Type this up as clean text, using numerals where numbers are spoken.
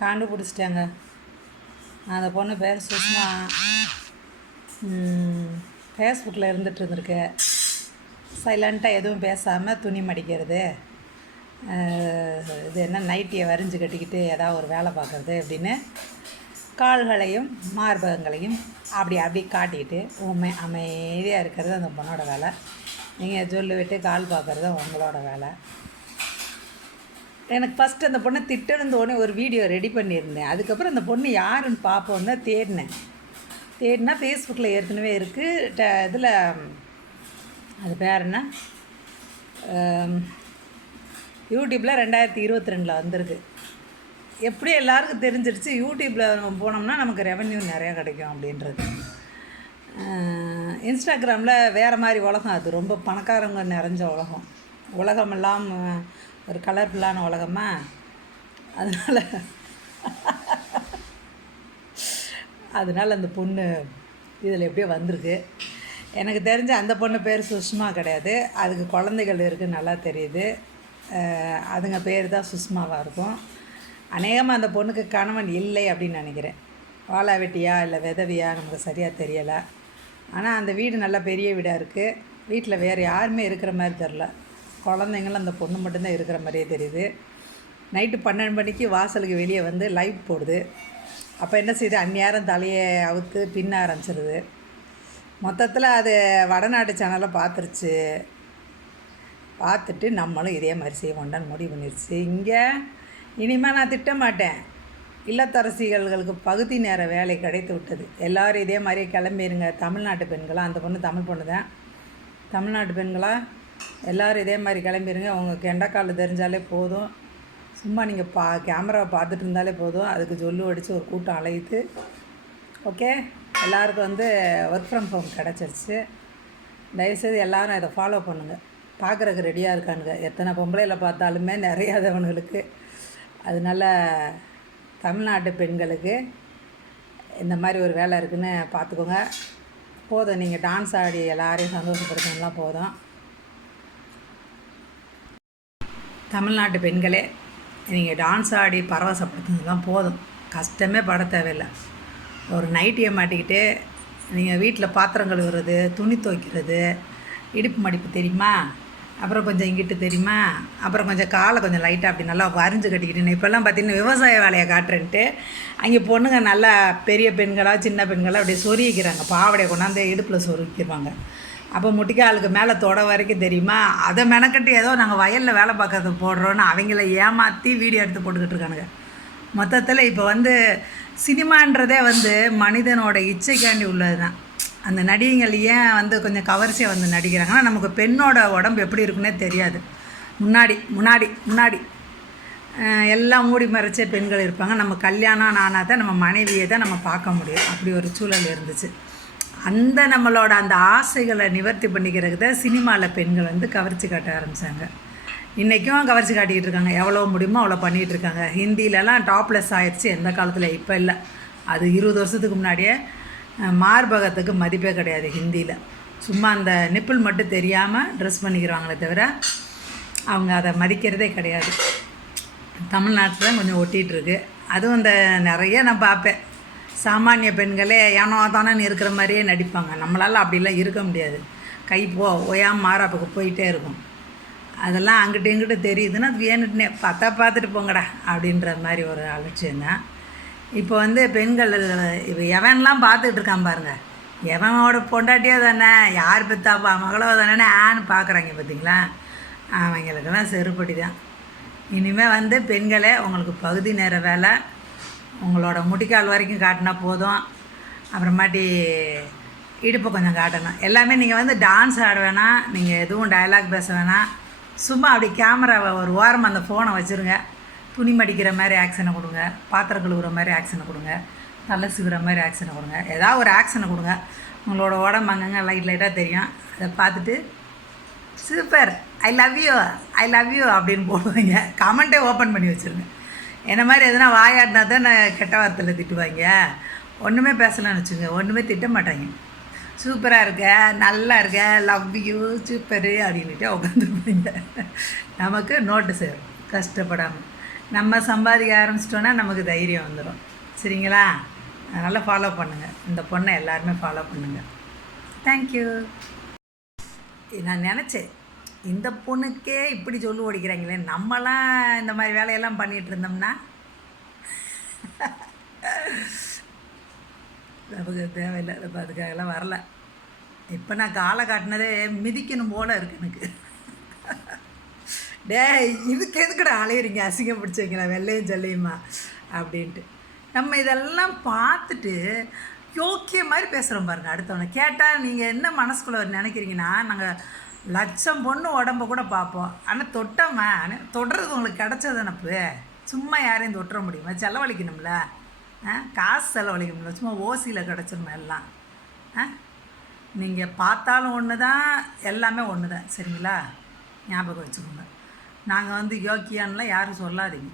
கண்டுபிடிச்சிட்டாங்க. அந்த பொண்ணு பேர் சுஷ்மா. ஃபேஸ்புக்கில் இருந்துட்டு இருந்திருக்கு. சைலண்ட்டாக எதுவும் பேசாமல் துணி மடிக்கிறது, இது என்ன நைட்டியை வரிஞ்சு கட்டிக்கிட்டு ஏதாவது ஒரு வேலை பார்க்குறது அப்படின்னு கால்களையும் மார்பகங்களையும் அப்படி அப்படி காட்டிக்கிட்டு அமைதியாக இருக்கிறது அந்த பொண்ணோட வேலை. நீங்கள் சொல்லி விட்டு கால் பார்க்குறது உங்களோட வேலை. எனக்கு ஃபஸ்ட்டு அந்த பொண்ணை திட்டணுந்தோடனே ஒரு வீடியோ ரெடி பண்ணியிருந்தேன். அதுக்கப்புறம் அந்த பொண்ணு யாருன்னு பார்ப்போம் தான் தேடினா ஃபேஸ்புக்கில் ஏற்கனவே இருக்குது. இதில் அது பேர் என்ன, யூடியூப்பில் 2022 வந்திருக்கு. எப்படி எல்லாருக்கும் தெரிஞ்சிருச்சு யூடியூப்பில் நம்ம போனோம்னா நமக்கு ரெவென்யூ நிறையா கிடைக்கும் அப்படின்றது. இன்ஸ்டாகிராமில் வேறு மாதிரி உலகம், அது ரொம்ப பணக்காரங்க நிறைஞ்ச உலகமெல்லாம் ஒரு கலர்ஃபுல்லான உலகமா. அதனால் அந்த பொண்ணு இதில் எப்படியோ வந்திருக்கு. எனக்கு தெரிஞ்ச அந்த பொண்ணு பேர் சுஷ்மா கிடையாது, அதுக்கு குழந்தைகள் இருக்குது நல்லா தெரியுது. அதுங்க பேர் தான் சுஷ்மாவாக இருக்கும். அநேகமாக அந்த பொண்ணுக்கு கணவன் இல்லை அப்படின்னு நினைக்கிறேன். வாழா வெட்டியா இல்லை விதவியா நமக்கு சரியாக தெரியலை. ஆனால் அந்த வீடு நல்லா பெரிய வீடாக இருக்குது. வீட்டில் வேறு யாருமே இருக்கிற மாதிரி தெரில. குழந்தைங்களும் அந்த பொண்ணு மட்டும்தான் இருக்கிற மாதிரியே தெரியுது. நைட்டு 12 மணிக்கு வாசலுக்கு வெளியே வந்து லைவ் போடுது. அப்போ என்ன செய்யுது, அந்நேரம் தலையை அவுத்து பின்ன ஆரம்பிச்சிருது. மொத்தத்தில் அது வடநாட்டு சேனலை பார்த்துட்டு நம்மளும் இதே மாதிரி செய்வோண்டான்னு முடிவு பண்ணிடுச்சு. இங்கே இனிமேல் நான் திட்ட மாட்டேன். இல்லத்தரசிகளுக்கு பகுதி நேர வேலை கிடைத்து விட்டது. எல்லோரும் இதே மாதிரியே கிளம்பிடுங்க. தமிழ்நாட்டு பெண்களாக, அந்த பொண்ணு தமிழ் பொண்ணு தான், தமிழ்நாட்டு பெண்களாக எல்லோரும் இதே மாதிரி கிளம்பிடுங்க. உங்கள் கெண்டைக்கால் தெரிஞ்சாலே போதும், சும்மா நீங்கள் கேமராவை பார்த்துட்டு இருந்தாலே போதும், அதுக்கு ஜொல்லு அடித்து ஒரு கூட்டம் அழைத்து ஓகே. எல்லாருக்கும் வந்து ஒர்க் ஃப்ரம் ஹோம் கிடச்சிருச்சு. தயவுசெய்து எல்லோரும் இதை ஃபாலோ பண்ணுங்கள். பார்க்குறதுக்கு ரெடியாக இருக்கானுங்க. எத்தனை பொம்பளையில் பார்த்தாலுமே நிறையாதவனுங்களுக்கு. அதனால் தமிழ்நாட்டு பெண்களுக்கு இந்த மாதிரி ஒரு வேலை இருக்குதுன்னு பார்த்துக்கோங்க. போதும், நீங்கள் டான்ஸ் ஆடி எல்லாரையும் சந்தோஷப்படுத்தினா போதும். தமிழ்நாட்டு பெண்களே, நீங்கள் டான்ஸ் ஆடி பரவசப்படுத்துனதுலாம் போதும், கஷ்டமே பட தேவையில்லை. ஒரு நைட்டியை மாட்டிக்கிட்டு நீங்கள் வீட்டில் பாத்திரம் கழுவுறது, துணி துவைக்கிறது, இடுப்பு மடிப்பு தெரியுமா, அப்புறம் கொஞ்சம் இங்கிட்டு தெரியுமா, அப்புறம் கொஞ்சம் காலை கொஞ்சம் லைட்டாக அப்படி நல்லா வரிஞ்சு கட்டிக்கிட்டு, இப்போல்லாம் பார்த்திங்கன்னா விவசாய வேலையை காட்டுறேன்ட்டு அங்கே பொண்ணுங்க நல்லா பெரிய பெண்களாக சின்ன பெண்களாக அப்படியே சொருகிக்கிறாங்க. பாவடையை கொண்டாந்து இடுப்பில் சொருகிக்கிறாங்க. அப்போ முட்டிக்காலுக்கு மேலே தொட வரைக்கும் தெரியுமா. அதை மெனக்கட்டு ஏதோ நாங்கள் வயலில் வேலை பார்க்கறது போடுறோன்னு அவங்கள ஏமாற்றி வீடியோ எடுத்து போட்டுக்கிட்டு இருக்கானுங்க. மொத்தத்தில் இப்போ வந்து சினிமான்றதே வந்து மனிதனோட இச்சைக்காண்டி உள்ளது தான். அந்த நடிகைகள் ஏன் வந்து கொஞ்சம் கவர்ச்சியாக வந்து நடிக்கிறாங்கன்னா, நமக்கு பெண்ணோட உடம்பு எப்படி இருக்குன்னே தெரியாது. முன்னாடி எல்லாம் மூடி மறைச்ச பெண்கள் இருப்பாங்க. நம்ம கல்யாணம் ஆனால் தான் நம்ம மனைவியை தான் நம்ம பார்க்க முடியும். அப்படி ஒரு சூழல் இருந்துச்சு. அந்த நம்மளோட அந்த ஆசைகளை நிவர்த்தி பண்ணிக்கிறதுக்கு தான் சினிமாவில் பெண்கள் வந்து கவர்ச்சி காட்ட ஆரம்பித்தாங்க. இன்றைக்கும் கவர்ச்சி காட்டிக்கிட்டு இருக்காங்க. எவ்வளோ முடியுமோ அவ்வளோ பண்ணிகிட்டு இருக்காங்க. ஹிந்திலலாம் டாப்லெஸ் ஆகிடுச்சு எந்த காலத்தில், இப்போ இல்லை. அது 20 வருஷத்துக்கு முன்னாடியே மார்பகத்துக்கு மதிப்பே கிடையாது ஹிந்தியில். சும்மா அந்த நிப்பிள் மட்டும் தெரியாமல் ட்ரெஸ் பண்ணிக்கிறாங்களே தவிர அவங்க அதை மதிக்கிறதே கிடையாது. தமிழ்நாட்டில் கொஞ்சம் ஒட்டிகிட்ருக்கு. அதுவும் இந்த நிறைய நான் பார்ப்பேன், சாமானிய பெண்களே ஏனோ தானே இருக்கிற மாதிரியே நடிப்பாங்க. நம்மளால் அப்படிலாம் இருக்க முடியாது. கை ஓயாமல் மாறாப்புக்கு போயிட்டே இருக்கும். அதெல்லாம் அங்கிட்டு இங்கிட்டு தெரியுதுன்னா அது வேணுட்டுனே பார்த்துட்டு போங்கடா அப்படின்ற மாதிரி ஒரு அலட்சியம்தான். இப்போ வந்து பெண்கள் இப்போ எவன்லாம் பார்த்துக்கிட்டு இருக்கான் பாருங்கள், எவனோட பொண்டாட்டியோ தானே, யார் பெத்தாப்பா மகளோ தானே ஆன்னு பார்க்குறாங்க. பார்த்தீங்களா, அவங்களுக்கெல்லாம் செருப்படி தான். இனிமேல் வந்து பெண்களே உங்களுக்கு பகுதி நேர வேலை, உங்களோட முட்டிக்கால் வரைக்கும் காட்டினா போதும். அப்புறமாட்டி இடுப்பை கொஞ்சம் காட்டணும். எல்லாமே நீங்கள் வந்து டான்ஸ் ஆட வேணாம், நீங்கள் எதுவும் டயலாக் பேச வேணாம். சும்மா அப்படி கேமராவை ஒரு ஓரமாக அந்த ஃபோனை வச்சுருங்க. துணி மடிக்கிற மாதிரி ஆக்ஷனை கொடுங்க, பாத்திரம் கழுவுற மாதிரி ஆக்ஷனை கொடுங்க, தலை சீவுற மாதிரி ஆக்ஷனை கொடுங்க, ஏதாவது ஒரு ஆக்ஷனை கொடுங்க. உங்களோட உடம்பு அங்கங்கே லைட்டாக தெரியும். அதை பார்த்துட்டு சூப்பர் ஐ லவ் யூ அப்படின்னு போடுவாங்க. கமெண்ட்டே ஓப்பன் பண்ணி வச்சுருங்க. என்ன மாதிரி எதுனா வாயாடினா தான் கெட்ட வார்த்தையில் திட்டுவாங்க. ஒன்றுமே பேசலான்னு வச்சுங்க, ஒன்றுமே திட்ட மாட்டாங்க. சூப்பராக இருக்க, நல்லா இருக்க, லவ் யூ, சூப்பரு அப்படின்ட்டு உட்காந்துருப்பீங்க. நமக்கு நோட்டு சேரும் கஷ்டப்படாமல். நம்ம சம்பாதிக்க ஆரம்பிச்சிட்டோன்னா நமக்கு தைரியம் வந்துடும். சரிங்களா? அதனால் ஃபாலோ பண்ணுங்கள். இந்த பொண்ணை எல்லாருமே ஃபாலோ பண்ணுங்கள். தேங்க்யூ. நான் நினச்சேன், இந்த பொண்ணுக்கே இப்படி சொல்லு ஓடிக்கிறாங்களே, நம்மலாம் இந்த மாதிரி வேலையெல்லாம் பண்ணிகிட்டு இருந்தோம்னா நமக்கு தேவையில்லை. இப்போ அதுக்காகலாம் வரல. இப்போ நான் காலை காட்டினதே மிதிக்கணும் போல் இருக்குது எனக்கு. இதுக்கு எதுக்குடா அலையிறீங்க, அசிங்கம் பிடிச்சிங்களா வெள்ளையும் ஜல்லையுமா அப்படின்ட்டு. நம்ம இதெல்லாம் பார்த்துட்டு யோக்கிய மாதிரி பேசுகிறோம் பாருங்கள். அடுத்தவனை கேட்டால் நீங்கள் என்ன மனசுக்குள்ளே நினைக்கிறீங்கன்னா, நாங்கள் லட்சம் பொண்ணு உடம்ப கூட பார்ப்போம், ஆனால் தொட்டோமா தொடுறது உங்களுக்கு கிடச்சது நினப்பு. சும்மா யாரையும் தொட்டுற முடியுமா? செலவழிக்கணும்ல, காசு செலவழிக்கணும்ல, சும்மா ஓசியில் கிடச்சிருமா எல்லாம். நீங்கள் பார்த்தாலும் ஒன்று தான், எல்லாமே ஒன்று தான். சரிங்களா? ஞாபகம் வச்சுக்கோங்க. நாங்கள் யோக்கியான்லாம் யாரும் சொல்லாதீங்க.